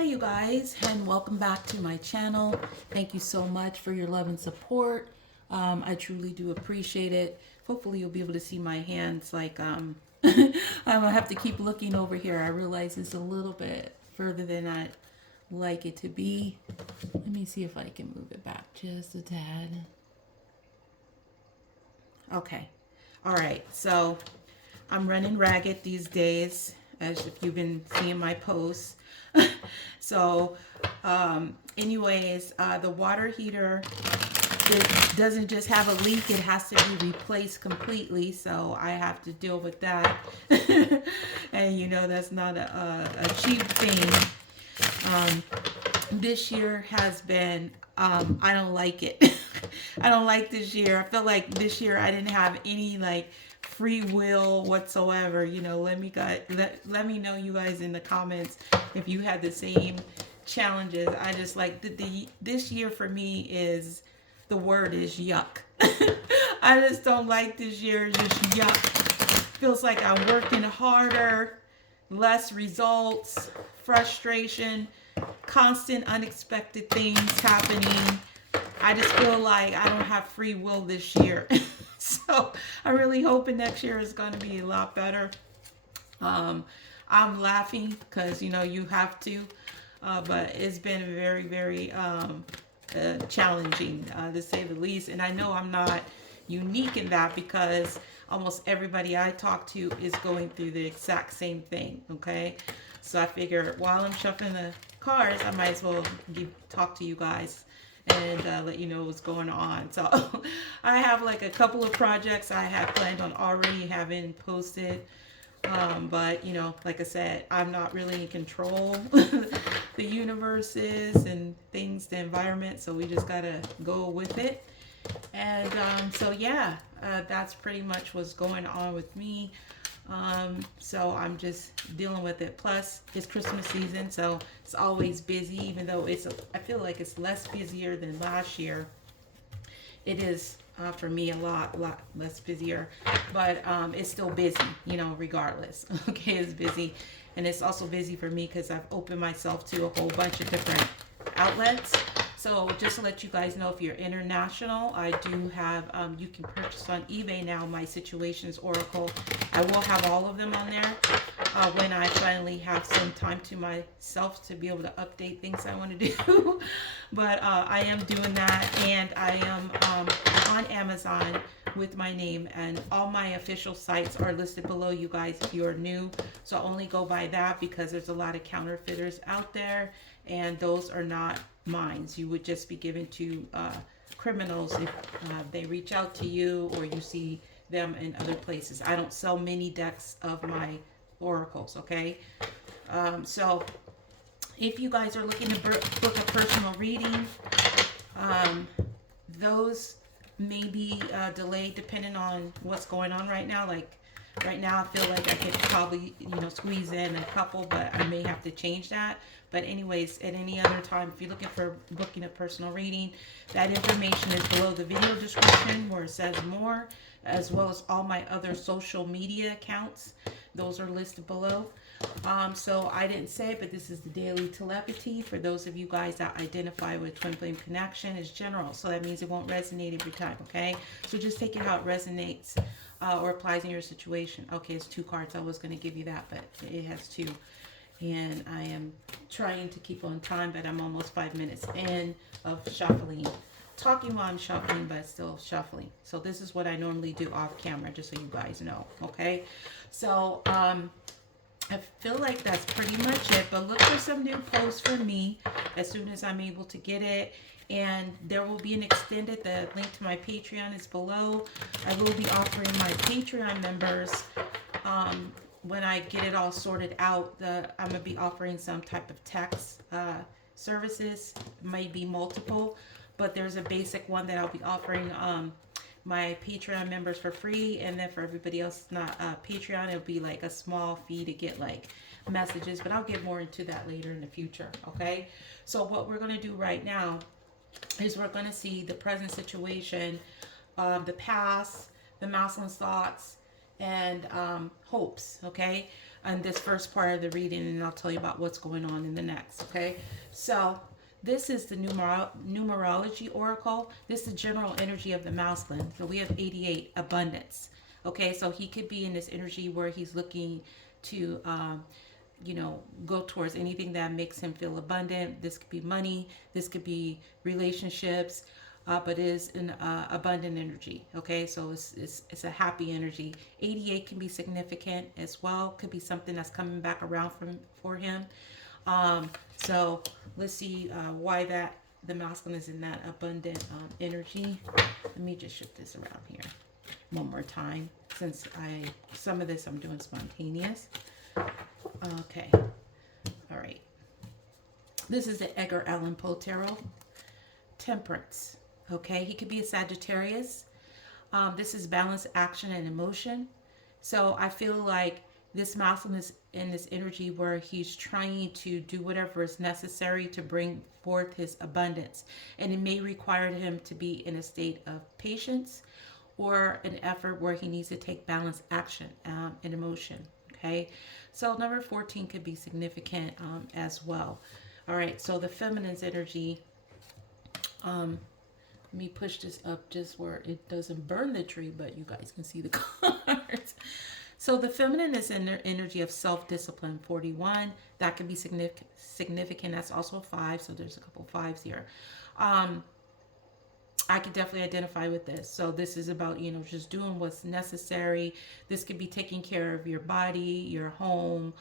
Hi you guys, and welcome back to my channel. Thank you so much for your love and support. I truly do appreciate it. Hopefully you'll be able to see my hands like I'm gonna have to keep looking over here. I realize it's a little bit further than I'd like it to be. Let me see if I can move it back just a tad. Okay. All right, so I'm running ragged these days, as if you've been seeing my posts. So, anyways, the water heater, it doesn't just have a leak, it has to be replaced completely. So I have to deal with that. And you know, that's not a cheap thing. This year has been, I don't like it. I don't like this year. I feel like this year I didn't have any like free will whatsoever. You know, let me know, you guys, in the comments if you had the same challenges. I just like this year for me is, the word is yuck. I just don't like this year. It's just yuck. Feels like I'm working harder, less results, frustration, constant unexpected things happening. I just feel like I don't have free will this year. So I'm really hoping next year is going to be a lot better. I'm laughing because, you know, you have to. But it's been very, very challenging, to say the least. And I know I'm not unique in that, because almost everybody I talk to is going through the exact same thing. Okay. So I figure while I'm shuffling the cards, I might as well talk to you guys and let you know what's going on. So I have like a couple of projects I have planned on already having posted. But you know, like I said, I'm not really in control. The universe is, and things, the environment. So we just gotta go with it. And so yeah, that's pretty much what's going on with me. So I'm just dealing with it. Plus, it's Christmas season, so it's always busy. Even though I feel like it's less busier than last year. It is, for me, a lot less busier, but it's still busy, you know, regardless. Okay, it's busy, and it's also busy for me because I've opened myself to a whole bunch of different outlets. So just to let you guys know, if you're international, I do have, you can purchase on eBay now my Situations Oracle. I will have all of them on there when I finally have some time to myself to be able to update things I want to do. But I am doing that, and I am on Amazon with my name, and all my official sites are listed below, you guys, if you're new. So only go by that, because there's a lot of counterfeiters out there, and those are not mine. You would just be given to criminals if they reach out to you or you see them in other places. I don't sell mini decks of my oracles, okay? So if you guys are looking to book a personal reading, those may be delayed depending on what's going on right now. Like right now, I feel like I could probably, you know, squeeze in a couple, but I may have to change that. But anyways, at any other time, if you're looking for booking a personal reading, that information is below the video description where it says more, as well as all my other social media accounts. Those are listed below. So I didn't say it, but this is the daily telepathy. For those of you guys that identify with twin flame connection, is general. So that means it won't resonate every time, okay? So just take it how it resonates or applies in your situation. Okay, it's 2 cards. I was going to give you that, but it has 2. And I am trying to keep on time, but I'm almost 5 minutes in of shuffling. Talking while I'm shuffling, but still shuffling. So this is what I normally do off camera, just so you guys know, okay? So, I feel like that's pretty much it, but look for some new posts from me as soon as I'm able to get it. And there will be an extended, the link to my Patreon is below. I will be offering my Patreon members, when I get it all sorted out, I'm going to be offering some type of text services, maybe multiple, but there's a basic one that I'll be offering my Patreon members for free, and then for everybody else not Patreon, it'll be like a small fee to get like messages, but I'll get more into that later in the future. Okay, so what we're going to do right now is we're going to see the present situation, the past, the masculine thoughts, and hopes. Okay, on this first part of the reading, and I'll tell you about what's going on in the next. Okay, so this is the numerology oracle. This is the general energy of the masculine. So we have 88, abundance. Okay, so he could be in this energy where he's looking to go towards anything that makes him feel abundant. This could be money, this could be relationships, but it is an abundant energy. Okay, so it's a happy energy. 88 can be significant as well. Could be something that's coming back around for him. So let's see why the masculine is in that abundant energy. Let me just shift this around here one more time, since some of this I'm doing spontaneous. Okay, all right. This is the Edgar Allan Poe Tarot. Temperance. Okay, he could be a Sagittarius. This is balance, action, and emotion. So I feel like this masculine is in this energy where he's trying to do whatever is necessary to bring forth his abundance. And it may require him to be in a state of patience or an effort where he needs to take balance, action, and emotion. Okay, so number 14 could be significant as well. All right, so the feminine's energy. Let me push this up just where it doesn't burn the tree, but you guys can see the cards. So the feminine is in their energy of self-discipline, 41. That can be significant. That's also 5, so there's a couple 5s here. I could definitely identify with this. So this is about, just doing what's necessary. This could be taking care of your body, your home,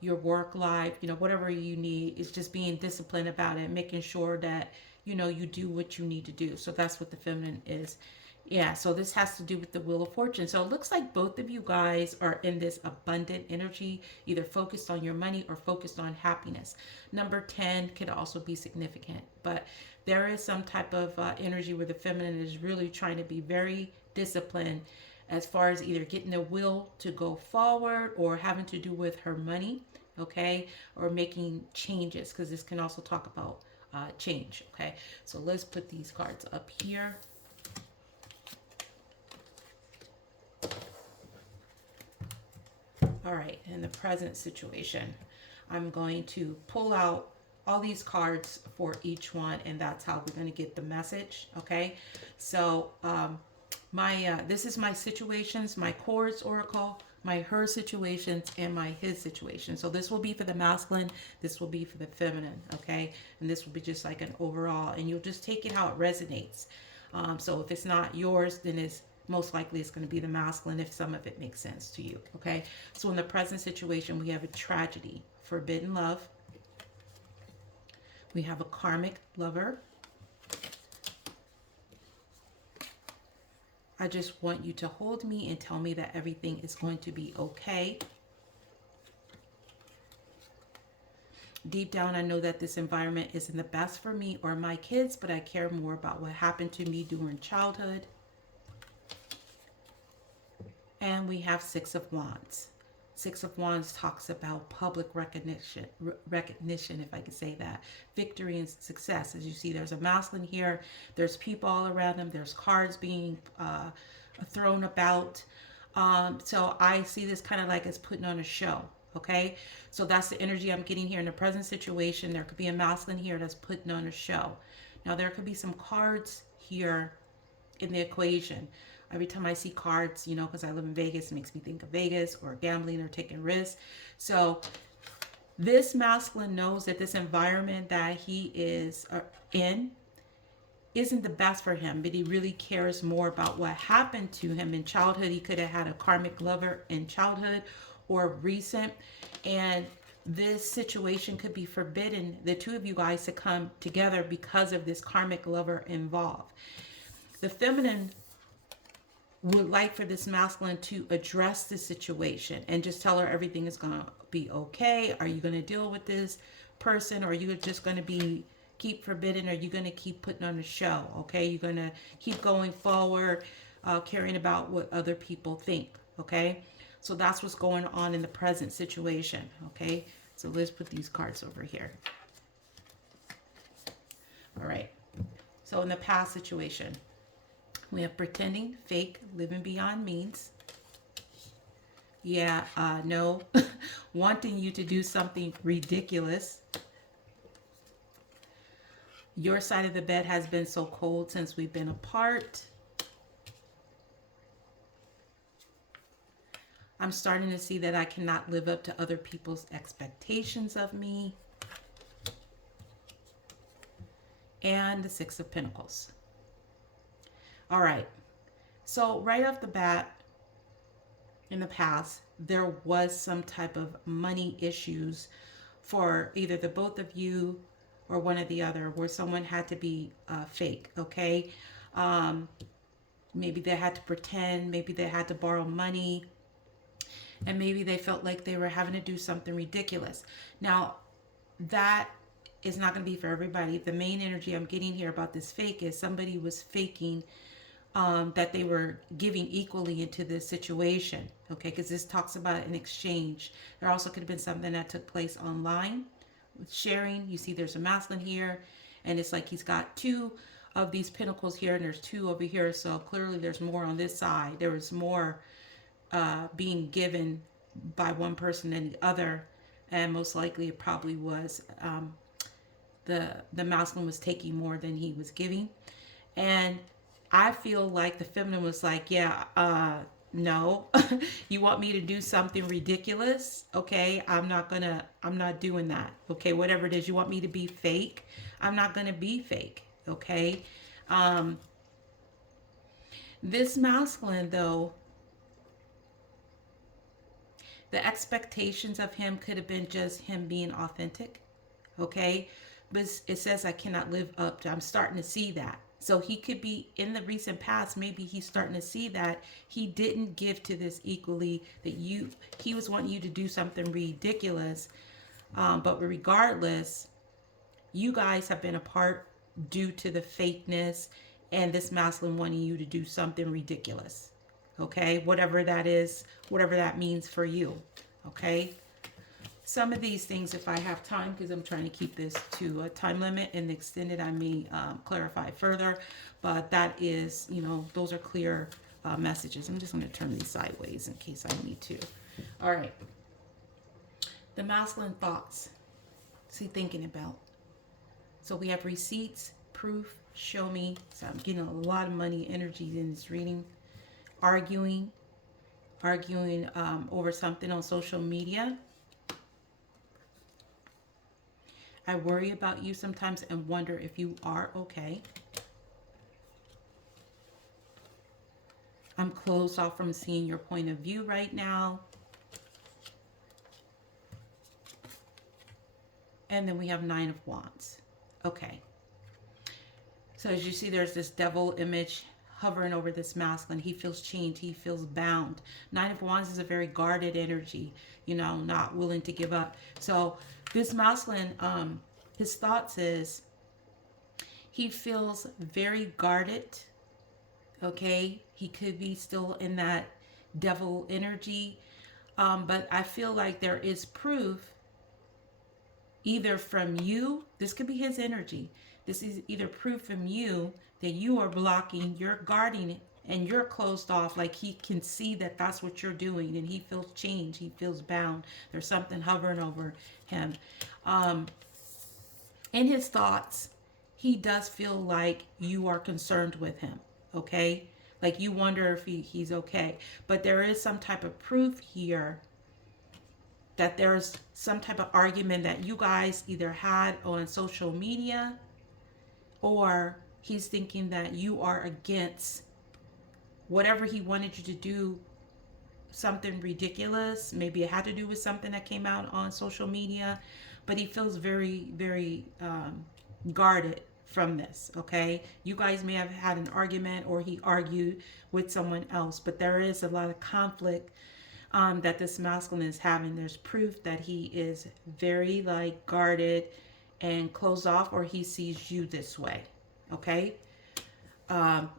your work life, whatever you need. It's just being disciplined about it, making sure that, you do what you need to do. So that's what the feminine is. Yeah, so this has to do with the Wheel of Fortune. So it looks like both of you guys are in this abundant energy, either focused on your money or focused on happiness. Number 10 could also be significant, but there is some type of energy where the feminine is really trying to be very disciplined as far as either getting the will to go forward or having to do with her money, okay, or making changes, because this can also talk about change. Okay, so let's put these cards up here. All right, in the present situation, I'm going to pull out all these cards for each one, and that's how we're going to get the message. Okay, so this is my situations, my Quartz oracle, my her situations, and my his situation. So this will be for the masculine, this will be for the feminine. Okay, and this will be just like an overall, and you'll just take it how it resonates. So if it's not yours, then it's most likely it's going to be the masculine if some of it makes sense to you. Okay, so in the present situation, we have a tragedy, forbidden love. We have a karmic lover. I just want you to hold me and tell me that everything is going to be okay. Deep down, I know that this environment isn't the best for me or my kids, but I care more about what happened to me during childhood. And we have Six of Wands. Six of Wands talks about public recognition, if I could say that, victory and success. As you see, there's a masculine here. There's people all around them. There's cards being thrown about. So I see this kind of like as putting on a show. Okay, so that's the energy I'm getting here in the present situation. There could be a masculine here that's putting on a show. Now there could be some cards here in the equation. Every time I see cards, because I live in Vegas, it makes me think of Vegas or gambling or taking risks. So this masculine knows that this environment that he is in isn't the best for him, but he really cares more about what happened to him in childhood. He could have had a karmic lover in childhood or recent, and this situation could be forbidden the two of you guys to come together because of this karmic lover involved. The feminine would like for this masculine to address the situation and just tell her everything is going to be okay. Are you going to deal with this person, or are you just going to keep forbidden? Or are you going to keep putting on a show? Okay, you're going to keep going forward, caring about what other people think. Okay, so that's what's going on in the present situation. Okay, so let's put these cards over here. All right, so in the past situation, we have pretending, fake, living beyond means. Yeah, no. Wanting you to do something ridiculous. Your side of the bed has been so cold since we've been apart. I'm starting to see that I cannot live up to other people's expectations of me. And the Six of Pentacles. All right. So right off the bat, in the past, there was some type of money issues for either the both of you or one or the other, where someone had to be fake, okay? Maybe they had to pretend, maybe they had to borrow money, and maybe they felt like they were having to do something ridiculous. Now, that is not going to be for everybody. The main energy I'm getting here about this fake is somebody was faking that they were giving equally into this situation, okay? Because this talks about an exchange. There also could have been something that took place online with sharing. You see there's a masculine here, and it's like he's got two of these pentacles here, and there's two over here, so clearly there's more on this side. There was more being given by one person than the other, and most likely it probably was the masculine was taking more than he was giving. And I feel like the feminine was like, yeah, no, you want me to do something ridiculous? Okay, I'm not doing that. Okay, whatever it is, you want me to be fake? I'm not gonna be fake. Okay. This masculine, though, the expectations of him could have been just him being authentic. Okay, but it says I cannot live up to. I'm starting to see that. So he could be in the recent past, maybe he's starting to see that he didn't give to this equally, that he was wanting you to do something ridiculous. But regardless, you guys have been apart due to the fakeness and this masculine wanting you to do something ridiculous. Okay, whatever that is, whatever that means for you. Okay. Some of these things, if I have time, because I'm trying to keep this to a time limit, and extended, I may clarify further. But that is, those are clear messages. I'm just going to turn these sideways in case I need to. All right. The masculine thoughts. See, thinking about. So we have receipts, proof, show me. So I'm getting a lot of money energy in this reading. Arguing over something on social media. I worry about you sometimes and wonder if you are okay. I'm closed off from seeing your point of view right now. And then we have Nine of Wands. Okay. So as you see, there's this devil image hovering over this masculine. He feels chained. He feels bound. Nine of Wands is a very guarded energy, not willing to give up. So this masculine, his thoughts is he feels very guarded. Okay. He could be still in that devil energy. But I feel like there is proof either from you. This could be his energy. This is either proof from you that you are blocking, you're guarding, and you're closed off. Like he can see that that's what you're doing, and he feels chained. He feels bound. There's something hovering over him. In his thoughts, he does feel like you are concerned with him. Okay? Like you wonder if he's okay. But there is some type of proof here that there's some type of argument that you guys either had on social media, or he's thinking that you are against whatever he wanted you to do, something ridiculous. Maybe it had to do with something that came out on social media, but he feels very, very guarded from this. Okay, you guys may have had an argument, or he argued with someone else, but there is a lot of conflict that this masculine is having. There's proof that he is very guarded and closed off, or he sees you this way. Okay,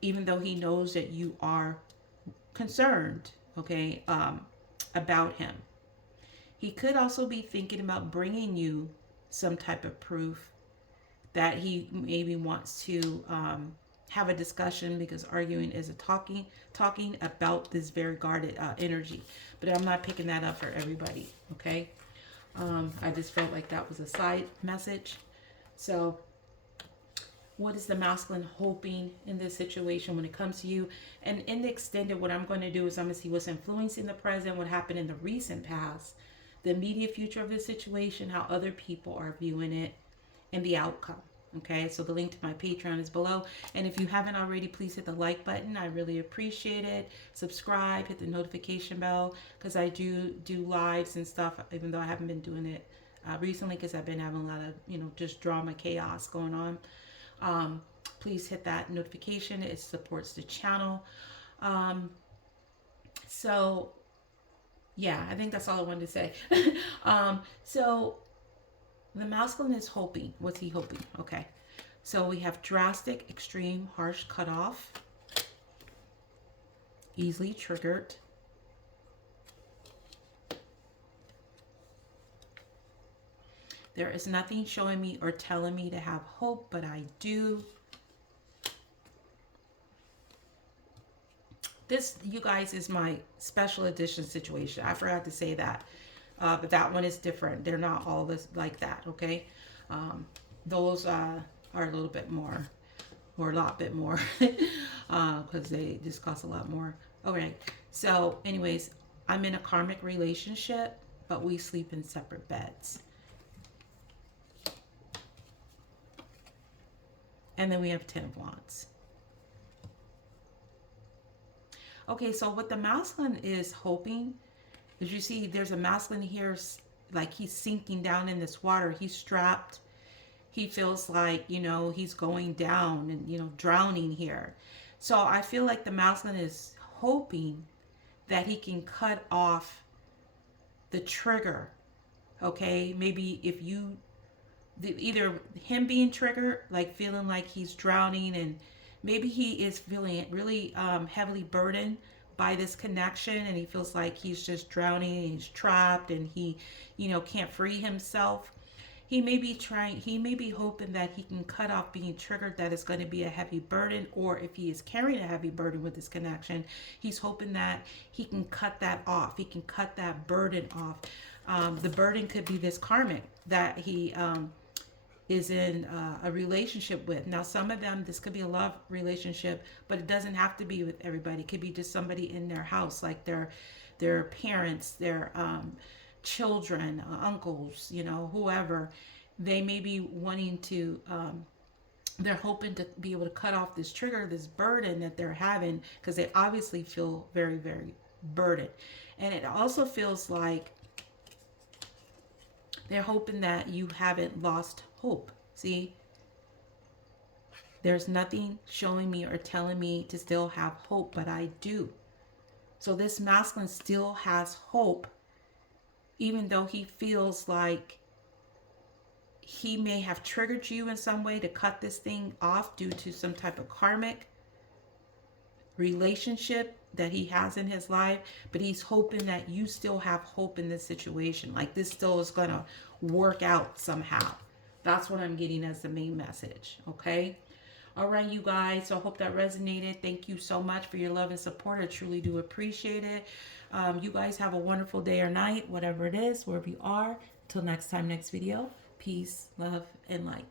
even though he knows that you are concerned, okay, about him. He could also be thinking about bringing you some type of proof that he maybe wants to have a discussion, because arguing is a talking about this very guarded energy. But I'm not picking that up for everybody, okay? I just felt like that was a side message. So what is the masculine hoping in this situation when it comes to you? And in the extended, what I'm going to do is I'm going to see what's influencing the present, what happened in the recent past, the immediate future of this situation, how other people are viewing it, and the outcome. Okay, so the link to my Patreon is below. And if you haven't already, please hit the like button. I really appreciate it. Subscribe, hit the notification bell, because I do lives and stuff, even though I haven't been doing it recently, because I've been having a lot of, just drama, chaos going on. Please hit that notification. It supports the channel. So yeah, I think that's all I wanted to say. So the masculine is hoping. What's he hoping? Okay. So we have drastic, extreme, harsh cutoff. Easily triggered. There is nothing showing me or telling me to have hope, but I do. This, you guys, is my special edition situation. I forgot to say that. But that one is different. They're not all this like that, okay? Those are a little bit more, or a lot bit more, because they just cost a lot more. Okay, so anyways, I'm in a karmic relationship, but we sleep in separate beds. And then we have 10 of Wands. Okay, so what the masculine is hoping, as you see, there's a masculine here, like he's sinking down in this water. He's strapped. He feels like, he's going down and, drowning here. So I feel like the masculine is hoping that he can cut off the trigger. Okay, maybe if you, either him being triggered, like feeling like he's drowning, and maybe he is feeling really heavily burdened by this connection, and he feels like he's just drowning and he's trapped, and he can't free himself. He may be hoping that he can cut off being triggered, that is going to be a heavy burden, or if he is carrying a heavy burden with this connection, he's hoping that he can cut that off. He can cut that burden off. The burden could be this karmic that he is in a relationship with. Now, some of them, this could be a love relationship, but it doesn't have to be with everybody. It could be just somebody in their house, like their parents, their children, uncles, whoever. They may be wanting to, they're hoping to be able to cut off this trigger, this burden that they're having, because they obviously feel very, very burdened. And it also feels like they're hoping that you haven't lost hope. See, there's nothing showing me or telling me to still have hope, but I do. So this masculine still has hope, even though he feels like he may have triggered you in some way to cut this thing off due to some type of karmic relationship that he has in his life, but he's hoping that you still have hope in this situation. Like this still is going to work out somehow. That's what I'm getting as the main message. Okay. All right, you guys. So I hope that resonated. Thank you so much for your love and support. I truly do appreciate it. You guys have a wonderful day or night, whatever it is, wherever you are. Till next time, next video. Peace, love, and light.